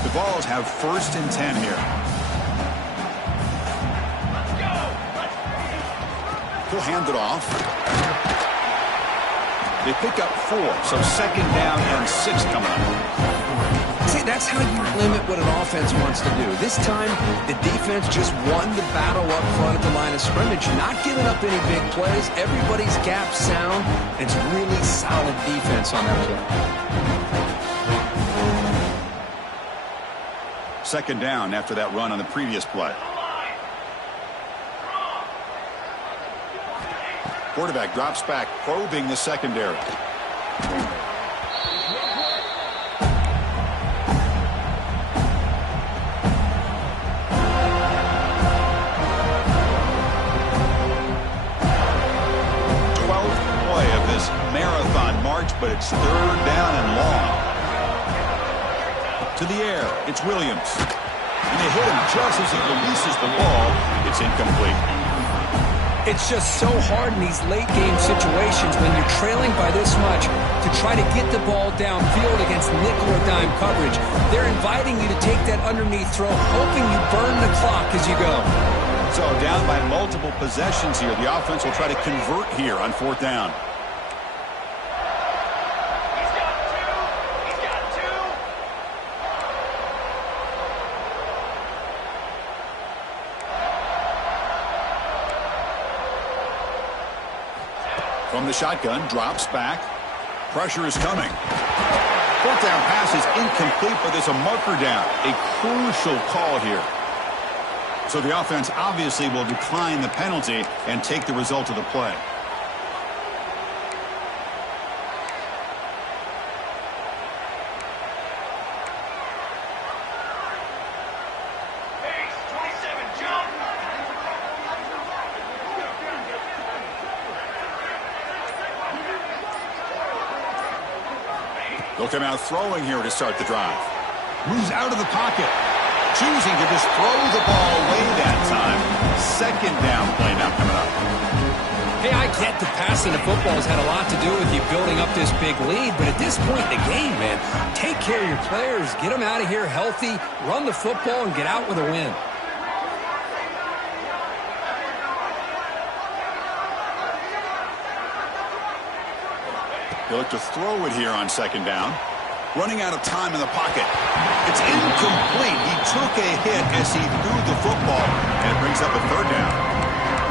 The Vols have first and 10 here. He'll hand it off. They pick up 4, so second down and 6 coming up. See, that's how you limit what an offense wants to do. This time, the defense just won the battle up front at the line of scrimmage, not giving up any big plays. Everybody's gap sound. It's really solid defense on that play. Second down after that run on the previous play. Quarterback drops back, probing the secondary. Play of this marathon march, but it's third down and long. To the air, it's Williams. And they hit him just as he releases the ball. It's incomplete. It's just so hard in these late-game situations when you're trailing by this much to try to get the ball downfield against nickel or dime coverage. They're inviting you to take that underneath throw, hoping you burn the clock as you go. So down by multiple possessions here. The offense will try to convert here on fourth down. From the shotgun, drops back. Pressure is coming. Fourth down pass is incomplete, but there's a marker down. A crucial call here. So the offense obviously will decline the penalty and take the result of the play. They'll come out throwing here to start the drive. Moves out of the pocket. Choosing to just throw the ball away that time. Second down play now coming up. Hey, I get the passing of football has had a lot to do with you building up this big lead, but at this point in the game, man, take care of your players, get them out of here healthy, run the football, and get out with a win. They look to throw it here on second down. Running out of time in the pocket. It's incomplete. He took a hit as he threw the football, and it brings up a third down.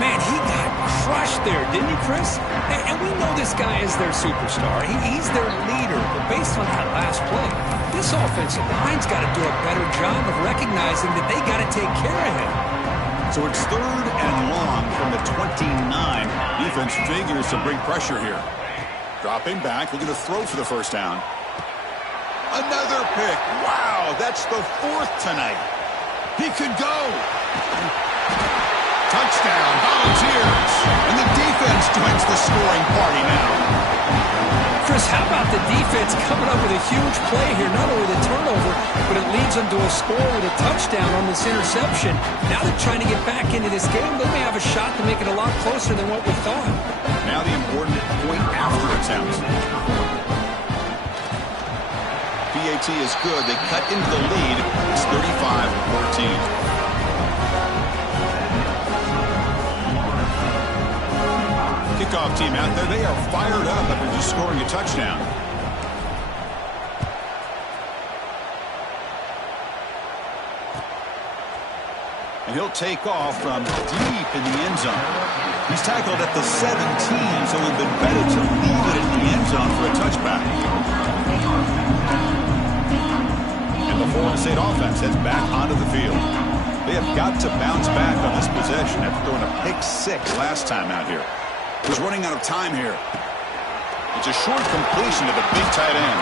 Man, he got crushed there, didn't he, Chris? And we know this guy is their superstar. He's their leader. But based on that last play, this offensive line's got to do a better job of recognizing that they got to take care of him. So it's third and long from the 29. Defense figures to bring pressure here. Dropping back, looking to throw for the first down. Another pick. Wow, that's the fourth tonight. He could go. Touchdown, Volunteers. And the defense joins the scoring party now. Chris, how about the defense coming up with a huge play here? Not only the turnover, but it leads them to a score with a touchdown on this interception. Now they're trying to get back into this game. They may have a shot to make it a lot closer than what we thought. Now the important point after attempt. PAT is good. They cut into the lead. It's 35-14. Kickoff team out there. They are fired up after just scoring a touchdown. And he'll take off from deep in the end zone. He's tackled at the 17, so it would have been better to leave it in the end zone for a touchback. And the Florida State offense heads back onto the field. They have got to bounce back on this possession after throwing a pick six last time out here. He's running out of time here. It's a short completion to the big tight end.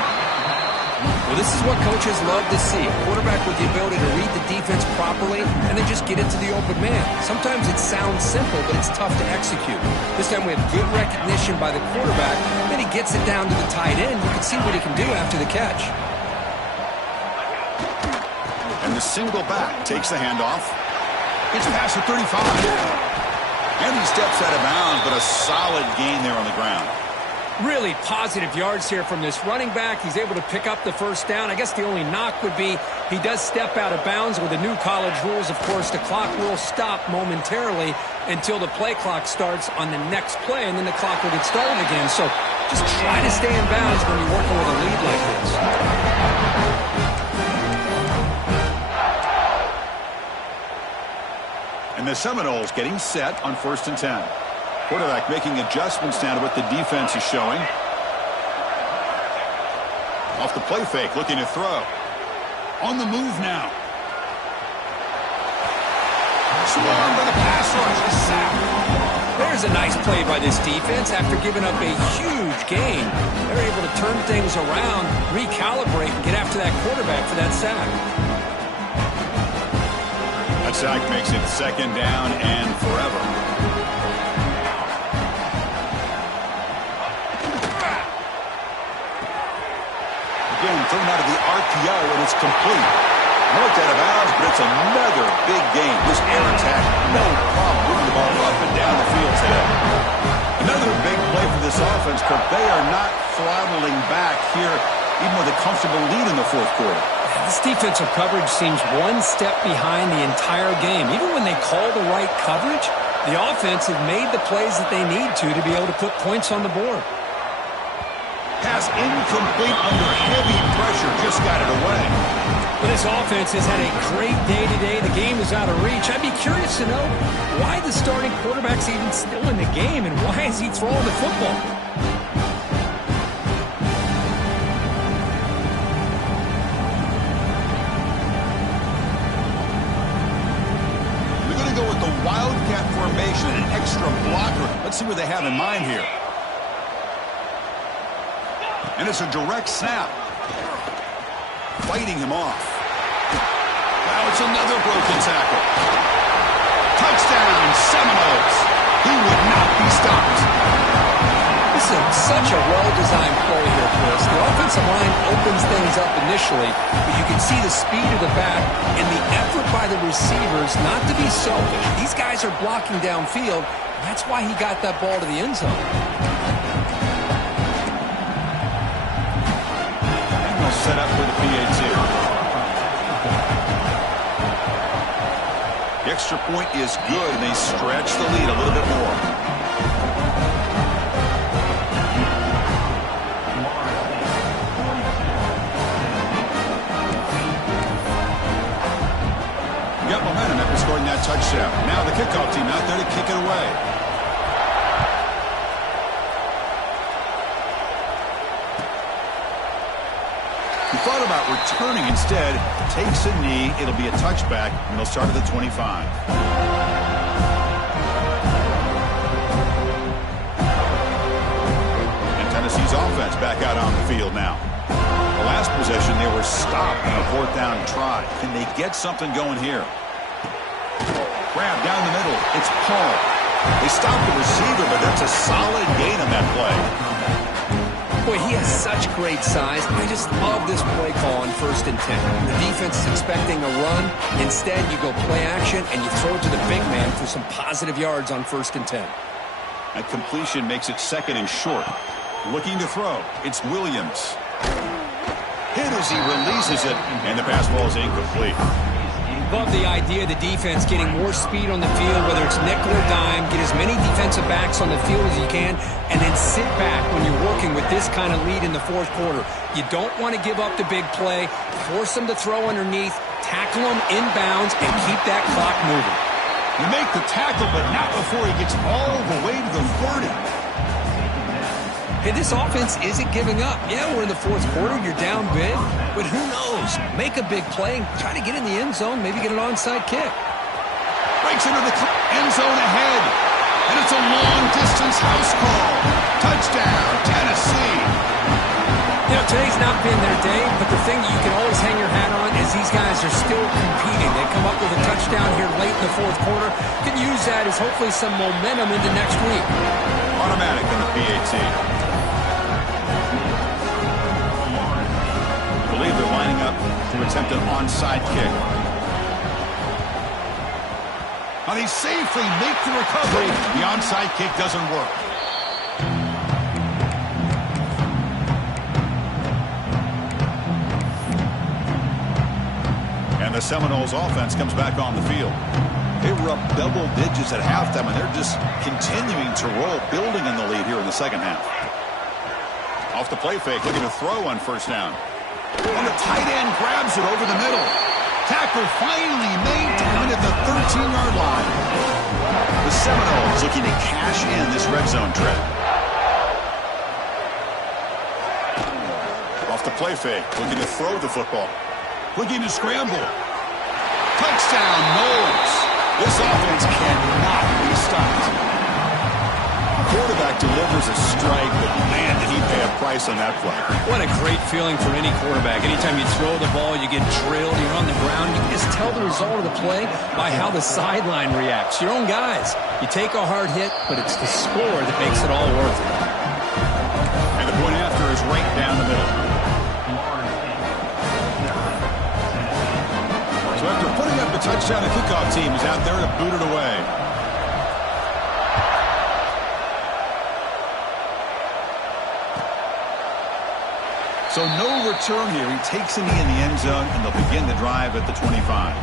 Well, this is what coaches love to see. A quarterback with the ability to read the defense properly and then just get it to the open man. Sometimes it sounds simple, but it's tough to execute. This time we have good recognition by the quarterback. Then he gets it down to the tight end. You can see what he can do after the catch. And the single back takes the handoff. It's past the 35. And he steps out of bounds, but a solid gain there on the ground. Really positive yards here from this running back. He's able to pick up the first down. I guess the only knock would be he does step out of bounds with the new college rules. Of course, the clock will stop momentarily until the play clock starts on the next play, and then the clock will get started again. So just try to stay in bounds when you're working with a lead like this. And the Seminoles getting set on 1st and 10. Quarterback making adjustments now to what the defense is showing. Off the play fake, looking to throw. On the move now. Swarmed by the pass rush. A sack. There's a nice play by this defense. After giving up a huge gain, they're able to turn things around, recalibrate, and get after that quarterback for that sack. That sack makes it second down and forever. Again, thrown out of the RPO, and it's complete. Marked out of bounds, but it's another big game. This air attack, no problem moving the ball up and down the field today. Another big play for this offense, Kirk. They are not throttling back here, even with a comfortable lead in the fourth quarter. This defensive coverage seems one step behind the entire game. Even when they call the right coverage, the offense has made the plays that they need to be able to put points on the board. Pass incomplete under heavy pressure, just got it away. Well, this offense has had a great day today. The game is out of reach. I'd be curious to know why the starting quarterback's even still in the game and why is he throwing the football? Let's see what they have in mind here. And it's a direct snap. Fighting him off. Now it's another broken tackle. Touchdown, Seminoles. He would not be stopped. This is such a well-designed play here, Chris. The offensive line opens things up initially, but you can see the speed of the back and the effort by the receivers not to be selfish. These guys are blocking downfield. That's why he got that ball to the end zone. And they'll set up for the PAT. The extra point is good, and they stretch the lead a little bit more. Got momentum after scoring that touchdown. Now the kickoff team out there to kick it away. He thought about returning instead. Takes a knee. It'll be a touchback, and they'll start at the 25. And Tennessee's offense back out on the field now. The last possession, they were stopped on a 4th down try. Can they get something going here? Grab down the middle. It's Paul. They stopped the receiver, but that's a solid gain on that play. Boy, he has such great size. I just love this play call on 1st and 10. The defense is expecting a run. Instead, you go play action, and you throw it to the big man for some positive yards on 1st and 10. That completion makes it 2nd and short. Looking to throw. It's Williams. Hit as he releases it, and the pass ball is incomplete. Love the idea of the defense getting more speed on the field, whether it's nickel or dime. Get as many defensive backs on the field as you can, and then sit back when you're working with this kind of lead in the 4th quarter. You don't want to give up the big play. Force them to throw underneath, tackle them inbounds, and keep that clock moving. You make the tackle, but not before he gets all the way to the 30. Hey, this offense isn't giving up. Yeah, we're in the 4th quarter. You're down big. But who knows? Make a big play and try to get in the end zone, maybe get an onside kick. Breaks into the end zone ahead. And it's a long-distance house call. Touchdown, Tennessee. You know, today's not been their day, but the thing that you can always hang your hat on is these guys are still competing. They come up with a touchdown here late in the 4th quarter. You can use that as hopefully some momentum into next week. Automatic in the PAT. I believe they're lining up to attempt an onside kick. Now they safely make the recovery. The onside kick doesn't work. And the Seminoles offense comes back on the field. They were up double digits at halftime, and they're just continuing to roll, building in the lead here in the 2nd half. Off the play fake, looking to throw on 1st down. And the tight end grabs it over the middle. Tackle finally made down at the 13-yard line. The Seminoles looking to cash in this red zone trip. Off the play fake, looking to throw the football. Looking to scramble. Touchdown, Knowles. This offense cannot be stopped. Quarterback delivers a strike, but man, did he pay a price on that play. What a great feeling for any quarterback. Anytime you throw the ball, you get drilled, you're on the ground. You can just tell the result of the play by how the sideline reacts. Your own guys. You take a hard hit, but it's the score that makes it all worth it. And the point after is right down the middle. So after putting up the touchdown, the kickoff team is out there to boot it away. So no return here. He takes a knee in the end zone, and they'll begin the drive at the 25.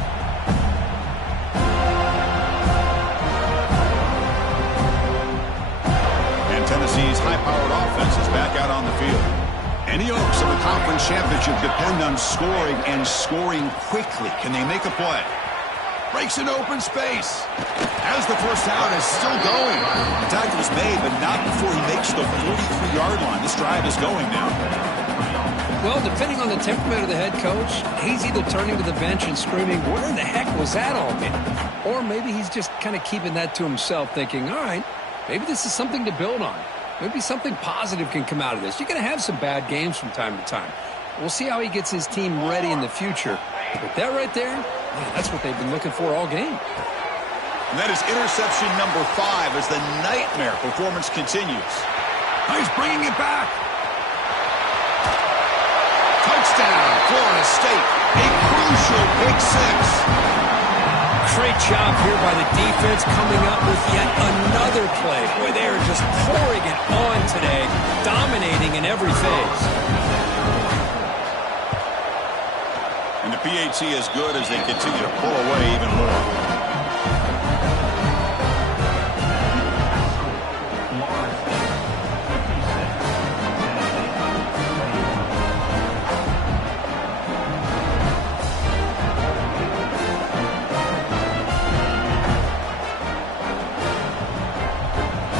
And Tennessee's high-powered offense is back out on the field. And the Oaks of the conference championship depend on scoring and scoring quickly. Can they make a play? Breaks into open space. As the 1st down is still going. The tackle is made, but not before he makes the 43-yard line. This drive is going now. Well, depending on the temperament of the head coach, he's either turning to the bench and screaming, where the heck was that all been? Or maybe he's just kind of keeping that to himself, thinking, all right, Maybe this is something to build on. Maybe something positive can come out of this. You're going to have some bad games from time to time. We'll see how he gets his team ready in the future. But that right there, man, that's what they've been looking for all game. And that is interception number 5 as the nightmare performance continues. He's bringing it back. Touchdown, Florida State. A crucial pick 6. Great job here by the defense coming up with yet another play. Boy, they are just pouring it on today, dominating in every phase. And the PAT is good as they continue to pull away even more.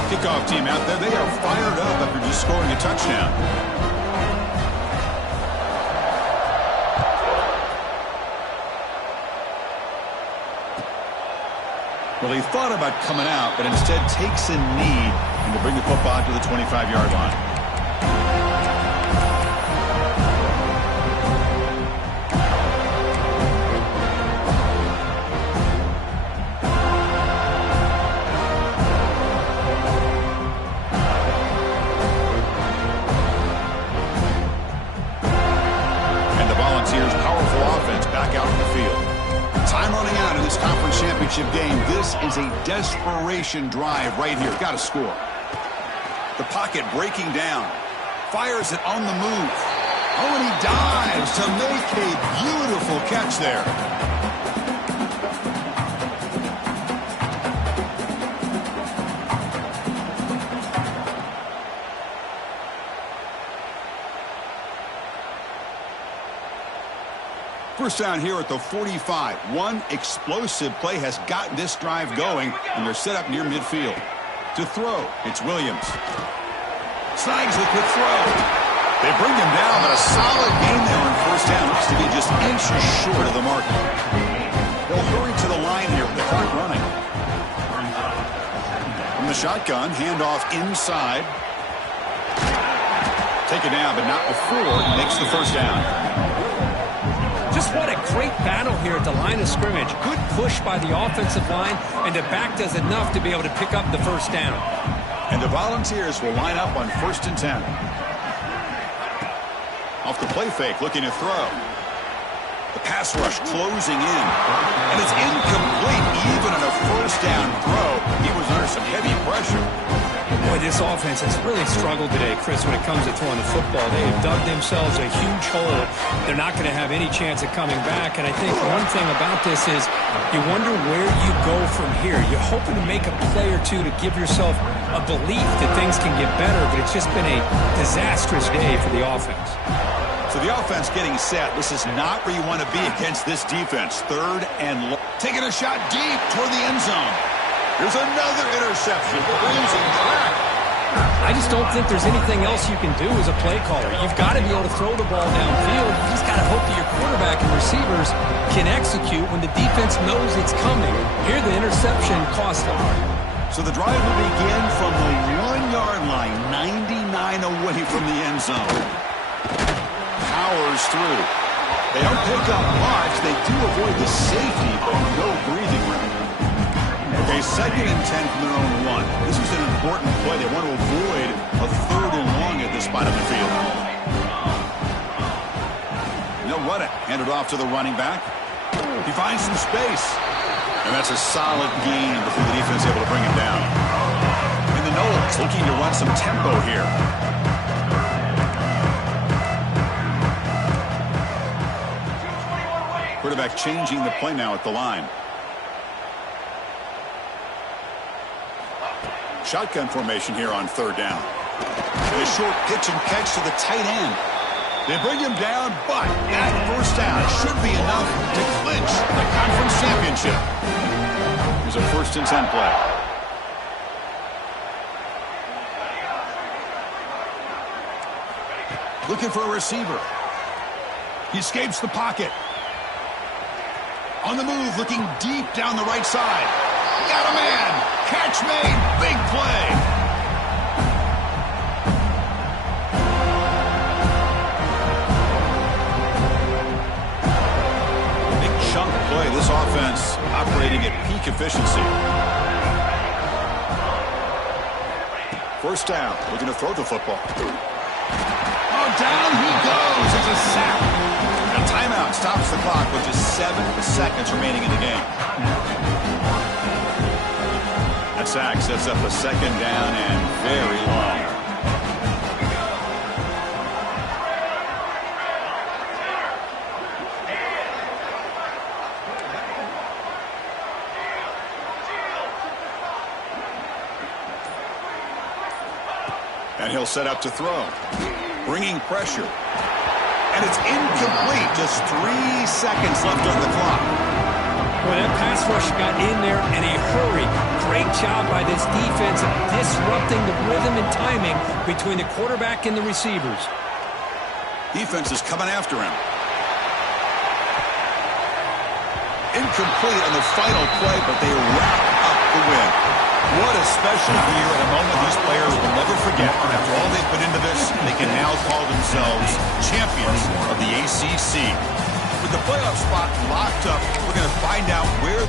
Kickoff team out there, they are fired up after just scoring a touchdown. Well, he thought about coming out, but instead takes a knee and to bring the football to the 25-yard line. Game. This is a desperation drive right here. Got to score. The pocket breaking down. Fires it on the move. Oh, and he dives to make a beautiful catch there. First down here at the 45. One explosive play has gotten this drive going, and they're set up near midfield. To throw, it's Williams. Snags the quick throw. They bring him down, but a solid gain there on first down. Looks to be just inches short of the mark. They'll hurry to the line here with the clock running. From the shotgun, handoff inside. Take it down, but not before he makes the first down. Just what a great battle here at the line of scrimmage. Good push by the offensive line, and the back does enough to be able to pick up the first down. And the Volunteers will line up on 1st and 10. Off the play fake, looking to throw. The pass rush closing in. And it's incomplete even on a first down throw. He was under some heavy pressure. Boy, this offense has really struggled today, Chris, when it comes to throwing the football. They have dug themselves a huge hole. They're not going to have any chance of coming back. And I think one thing about this is you wonder where you go from here. You're hoping to make a play or two to give yourself a belief that things can get better, but it's just been a disastrous day for the offense. So the offense getting set. This is not where you want to be against this defense. 3rd and long. Taking a shot deep toward the end zone. There's another interception. Losing track. I just don't think there's anything else you can do as a play caller. You've got to be able to throw the ball downfield. You just got to hope that your quarterback and receivers can execute when the defense knows it's coming. Here, the interception cost them. So the drive will begin from the 1-yard line, 99 away from the end zone. Powers through. They don't pick up much. They do avoid the safety, but no breathing room. Okay, 2nd and 10 from their own 1. This is an important play. They want to avoid a 3rd and long at this spot on the field. They'll run it. Hand it off to the running back. He finds some space. And that's a solid gain before the defense is able to bring him down. And the Noles looking to run some tempo here. Quarterback changing the play now at the line. Shotgun formation here on 3rd down. And a short pitch and catch to the tight end. They bring him down, but that first down should be enough to clinch the conference championship. Here's a 1st and 10 play. Looking for a receiver. He escapes the pocket. On the move, looking deep down the right side. Got a man. Catch made. Big play. efficiency. First down, looking to throw the football. Oh, down he goes. It's a sack. A timeout stops the clock with just 7 seconds remaining in the game. That sack sets up a second down and very long. And he'll set up to throw. Bringing pressure. And it's incomplete. Just 3 seconds left on the clock. Well, that pass rush got in there in a hurry. Great job by this defense of disrupting the rhythm and timing between the quarterback and the receivers. Defense is coming after him. Incomplete on the final play, but they wrap up the win. What a special year and a moment these players will never forget. After all they've put into this, they can now call themselves champions of the ACC. With the playoff spot locked up, we're going to find out where